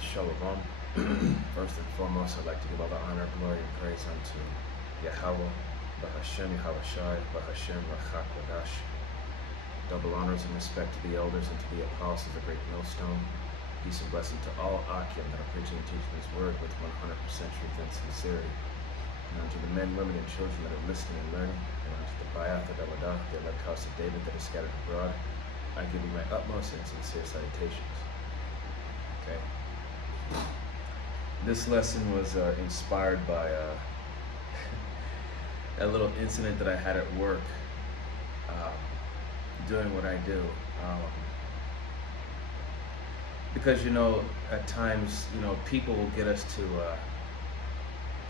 Shalom. First and foremost, I'd like to give all the honor, glory, and praise unto Yahweh, Bahashem Yahushai, Bahashem Rachakwadash. Double honors and respect to the elders and to the apostles, a great millstone. Peace and blessing to all Akim that are preaching and teaching His word with 100% truth and sincerity. And unto the men, women, and children that are listening and learning, and unto the Bayath, the Deladah, the elect house of David that is scattered abroad, I give you my utmost and sincere salutations. Okay. This lesson was inspired by a little incident that I had at work doing what I do. Because, at times, people will get us to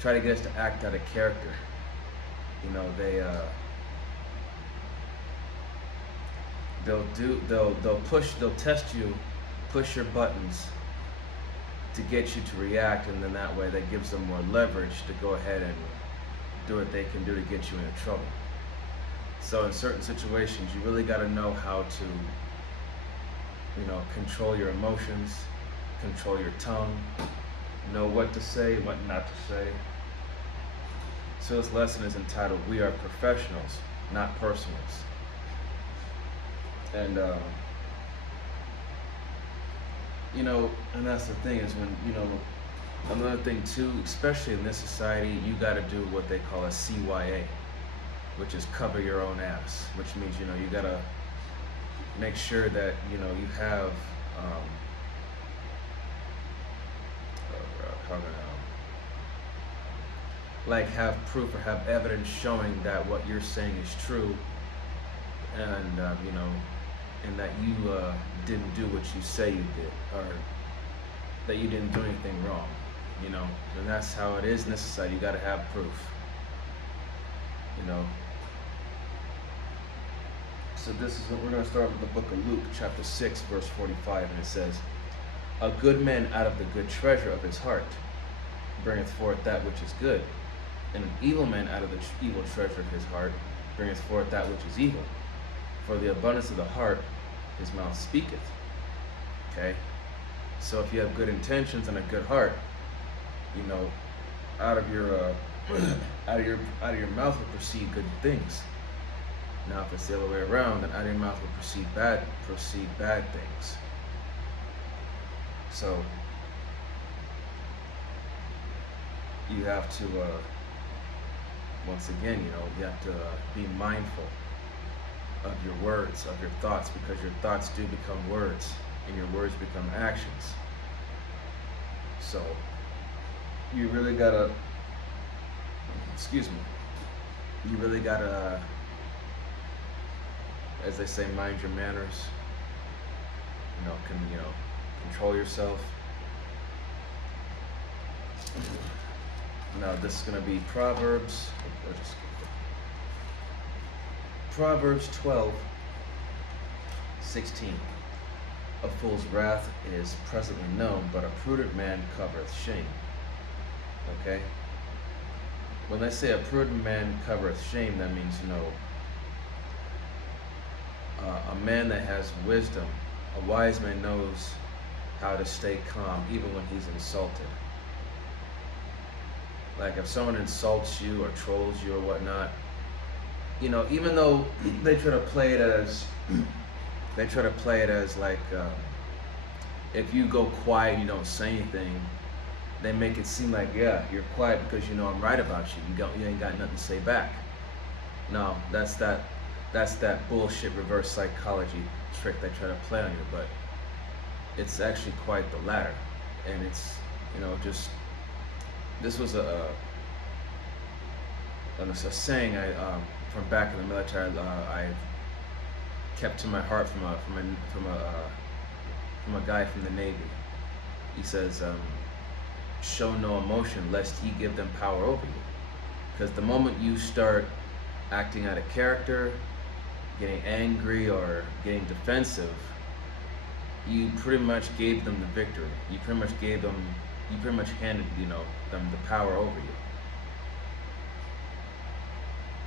try to get us to act out of character. They'll test you, push your buttons to get you to react, and then that way that gives them more leverage to go ahead and do what they can do to get you into trouble. So in certain situations, you really got to know how to, control your emotions, control your tongue, know what to say, what not to say. So this lesson is entitled, We Are Professionals, Not Personals. And, and that's the thing is when, another thing too, especially in this society, you got to do what they call a CYA, which is cover your own ass, which means, you got to make sure that, you have, have proof or have evidence showing that what you're saying is true, and, and that you didn't do what you say you did, or that you didn't do anything wrong, and that's how it is in this society. You got to have proof, So this is what we're going to start with the book of Luke, chapter 6, verse 45, and it says, A good man out of the good treasure of his heart bringeth forth that which is good, and an evil man out of the evil treasure of his heart bringeth forth that which is evil. For the abundance of the heart, his mouth speaketh. Okay? So if you have good intentions and a good heart, out of your out of your mouth will proceed good things. Now if it's the other way around, then out of your mouth will proceed bad things. So you have to once again, you have to be mindful of your words, of your thoughts, because your thoughts do become words, and your words become actions. So you really gotta, you really gotta, as they say, mind your manners. Control yourself. Now this is gonna be Proverbs 12:16. A fool's wrath is presently known, but a prudent man covereth shame. Okay? When they say a prudent man covereth shame, that means, a man that has wisdom, a wise man knows how to stay calm even when he's insulted. Like if someone insults you or trolls you or whatnot, even though they try to play it as like, if you go quiet and you don't say anything, they make it seem like, yeah, you're quiet because I'm right about you. You ain't got nothing to say back. No, that's that bullshit reverse psychology trick they try to play on you, but it's actually quite the latter. And it's, this was a saying from back in the military. I kept to my heart from a guy from the Navy. He says, show no emotion lest ye give them power over you. Because the moment you start acting out of character, getting angry or getting defensive, you pretty much gave them the victory. You pretty much handed, them the power over you.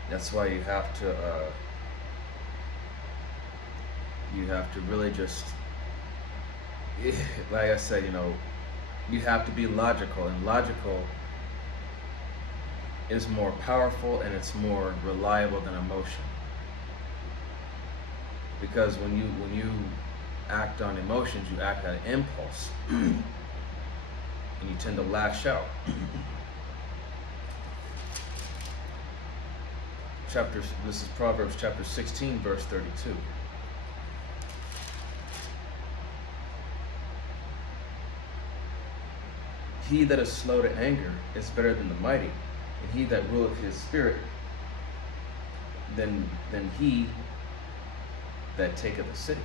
That's why you have to really just, like I said, You have to be logical, and logical is more powerful and it's more reliable than emotion. Because when you act on emotions, you act on impulse, and you tend to lash out. This is Proverbs chapter 16, verse 32. He that is slow to anger is better than the mighty, and he that ruleth his spirit than he that taketh a city.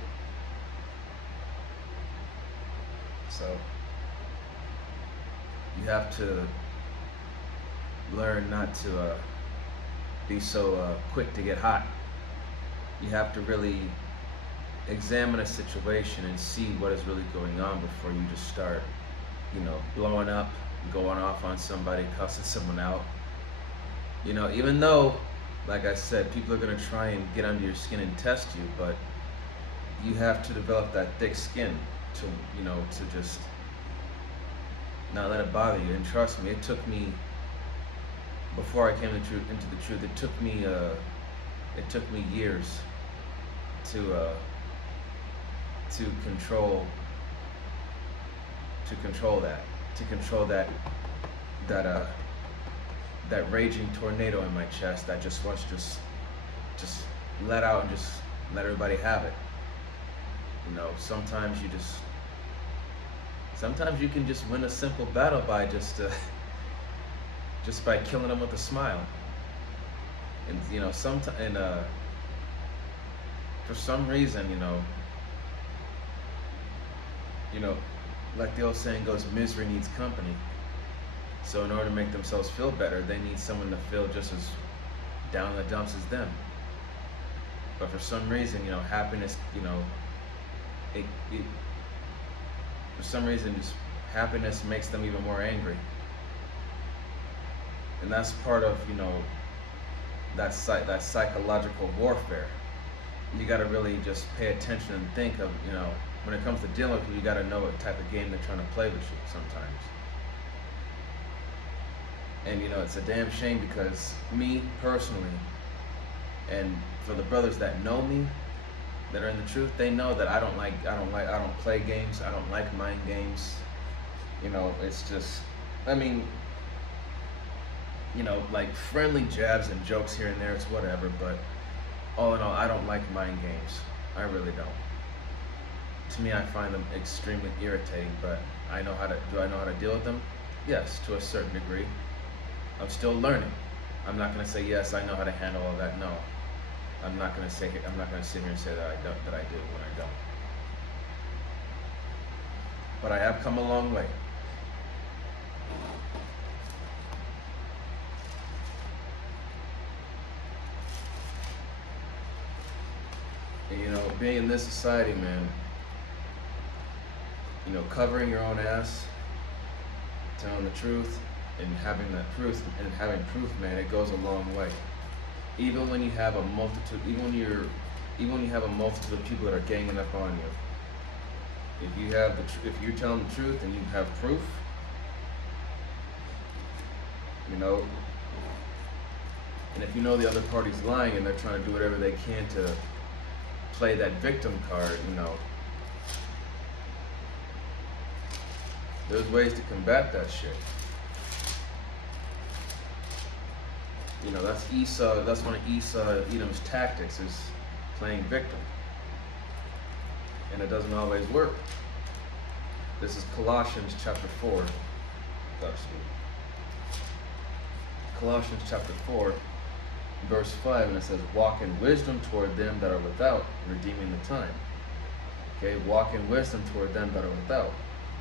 So you have to learn not to be so quick to get hot. You have to really examine a situation and see what is really going on before you just start, blowing up, going off on somebody, cussing someone out. Even though, like I said, people are going to try and get under your skin and test you, but you have to develop that thick skin to just not let it bother you. And trust me, it took me, before I came into the truth, it took me years to control that raging tornado in my chest that just wants to just let out and just let everybody have it. Sometimes you can just win a simple battle by just by killing them with a smile. And for some reason, like the old saying goes, misery needs company. So in order to make themselves feel better, they need someone to feel just as down in the dumps as them. But for some reason, happiness, for some reason, just happiness makes them even more angry. And that's part of, that psychological warfare. You got to really just pay attention and think of, when it comes to dealing with you, you got to know what type of game they're trying to play with you sometimes. And it's a damn shame, because me personally, and for the brothers that know me, that are in the truth, they know that I don't play games. I don't like mind games. It's just, like friendly jabs and jokes here and there, it's whatever, but all in all, I don't like mind games. I really don't. To me, I find them extremely irritating, but do I know how to deal with them? Yes, to a certain degree. I'm still learning. I'm not going to say, yes, I know how to handle all that. No. I'm not going to sit here and say that I do when I don't. But I have come a long way. And being in this society, man, covering your own ass, telling the truth, and having that proof, man, it goes a long way. Even when you have a multitude, even when you have a multitude of people that are ganging up on you, if you're telling the truth and you have proof, and if the other party's lying and they're trying to do whatever they can to play that victim card, there's ways to combat that shit. That's Esau. That's one of Edom's tactics, is playing victim, and it doesn't always work. This is Colossians chapter 4. Colossians chapter 4, verse 5, and it says, "Walk in wisdom toward them that are without, redeeming the time." Okay, walk in wisdom toward them that are without,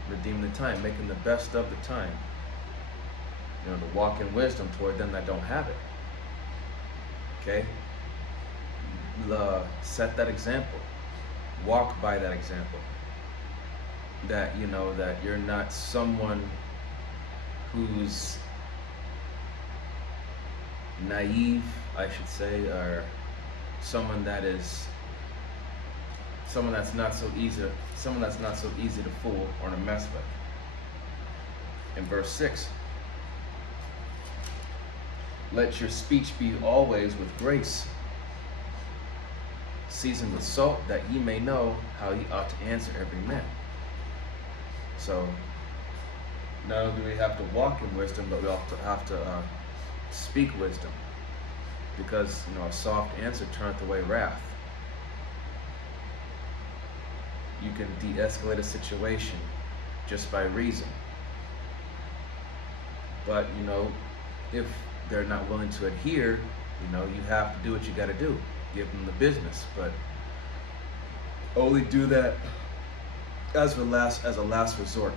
redeeming the time, making the best of the time. To walk in wisdom toward them that don't have it. Okay? Set that example. Walk by that example. That, that you're not someone who's naive, I should say, or someone that's not so easy to fool or to mess with. In verse 6, let your speech be always with grace, seasoned with salt, that ye may know how ye ought to answer every man. So, not only do we have to walk in wisdom, but we also have to speak wisdom. Because, a soft answer turneth away wrath. You can de-escalate a situation just by reason. But, if they're not willing to adhere, you have to do what you got to do. Give them the business, but only do that as a last resort.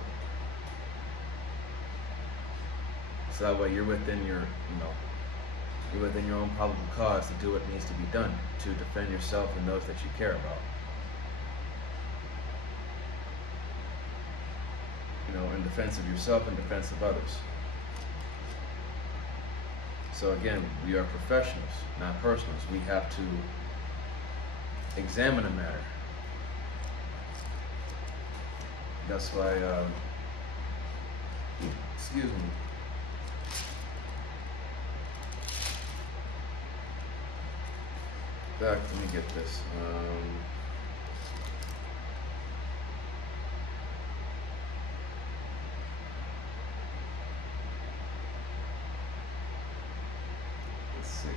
So that way you're within your, you're within your own probable cause to do what needs to be done to defend yourself and those that you care about. In defense of yourself and defense of others. So again, we are professionals, not personals. We have to examine a matter. That's why, excuse me. Let me get this. Let's see.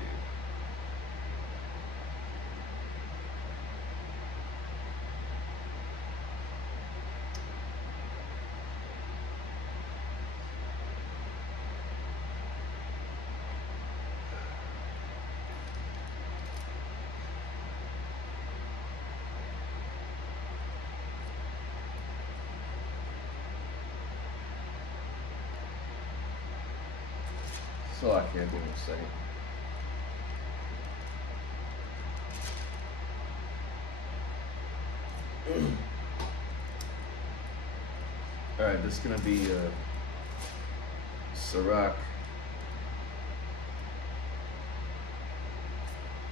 So I can't even say. All right, this is gonna be Sirach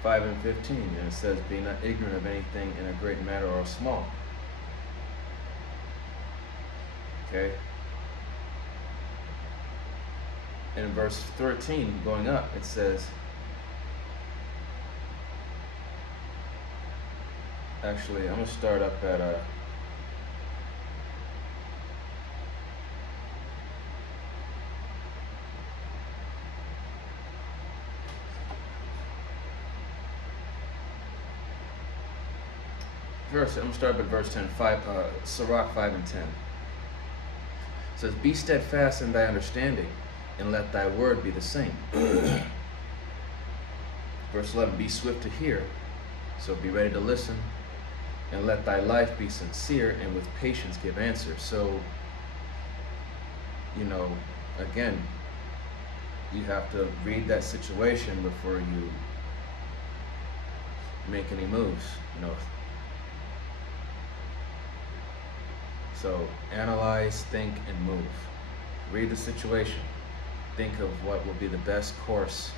5 and 15, and it says, "Be not ignorant of anything in a great matter or small." Okay. In verse 13, going up, it says, actually, I'm going to start up at verse 10, Sirach 5 and 10. It says, "Be steadfast in thy understanding, and let thy word be the same." Verse 11, "Be swift to hear, so be ready to listen, and let thy life be sincere, and with patience give answer." So, again, you have to read that situation before you make any moves, So, analyze, think, and move. Read the situation. Think of what will be the best course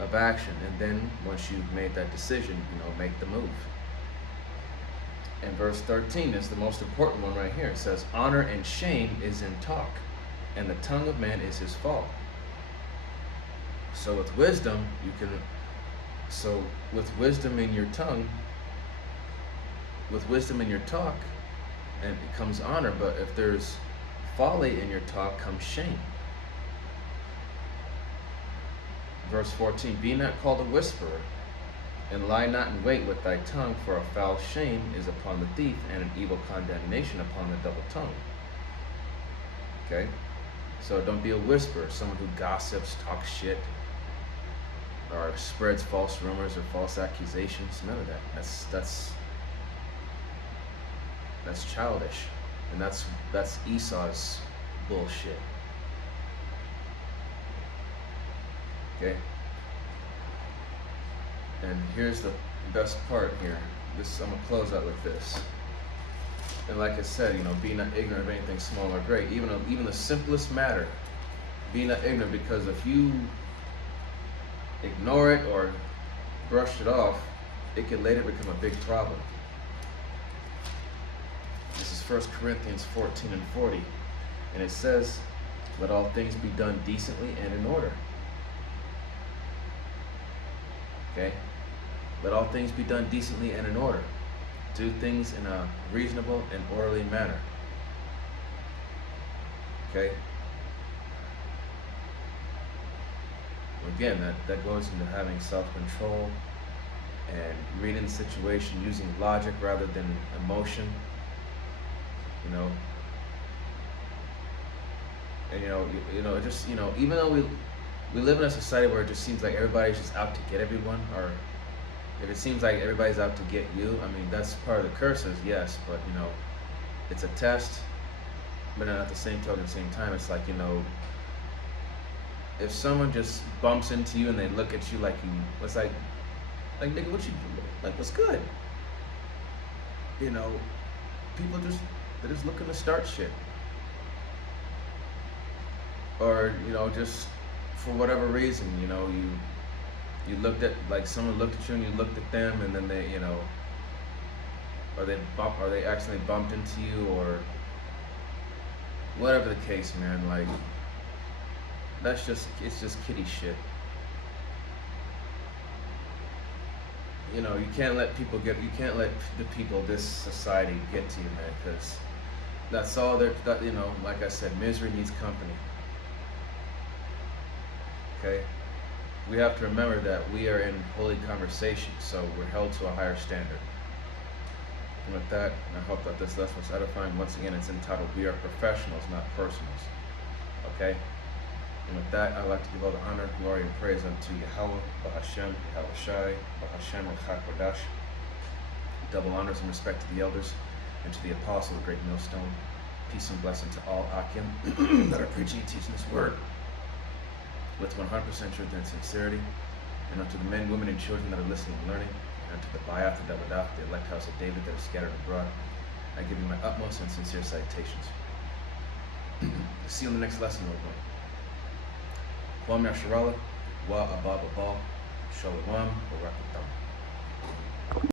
of action, and then once you've made that decision, make the move. And verse 13 is the most important one right here. It says, "Honor and shame is in talk, and the tongue of man is his fall." So with wisdom, with wisdom in your tongue, with wisdom in your talk, and it comes honor, but if there's folly in your talk, comes shame. Verse 14, "Be not called a whisperer, and lie not in wait with thy tongue, for a foul shame is upon the thief, and an evil condemnation upon the double tongue." Okay? So don't be a whisperer, someone who gossips, talks shit, or spreads false rumors or false accusations. None of that. That's childish, and that's Esau's bullshit. Okay? And here's the best part here. I'm gonna close out with this. And like I said, be not ignorant of anything small or great. Even the simplest matter, be not ignorant, because if you ignore it or brush it off, it could later become a big problem. This is 1 Corinthians 14 and 40. And it says, Let all things be done decently and in order. Okay? Let all things be done decently and in order. Do things in a reasonable and orderly manner. Okay? Again, that goes into having self-control and reading the situation using logic rather than emotion. You know, and just even though we live in a society where it just seems like everybody's just out to get everyone, or if it seems like everybody's out to get you, I mean, that's part of the curses, yes, but it's a test. But then at the same token, at the same time, it's like, if someone just bumps into you and they look at you like it's like nigga, what you do? Like, what's good? People they're just looking to start shit. Or, just for whatever reason, you looked at, like, someone looked at you and you looked at them, and then they, or they accidentally bumped into you, or whatever the case, man. Like, it's just kiddie shit. You can't let the people, this society, get to you, man, because that's all like I said, misery needs company. Okay? We have to remember that we are in holy conversation, so we're held to a higher standard. And with that, I hope that this lesson was edifying. Once again, it's entitled, We Are Professionals, Not Personals. Okay? And with that, I'd like to give all the honor, glory, and praise unto Yahweh, Bahashem, Yahweh Shai, Bahashem, Kodash. Double honors and respect to the elders and to the apostle of the great millstone. Peace and blessing to all Akim that are preaching and teaching this word with 100% truth and sincerity, and unto the men, women, and children that are listening and learning, and unto the Bayath and Dabadah, the elect house of David that is scattered abroad, I give you my utmost and sincere salutations. See you in the next lesson, Lord willing. Kwam Yasharallah, Wa Abba Babal, Shalom, Barakatam.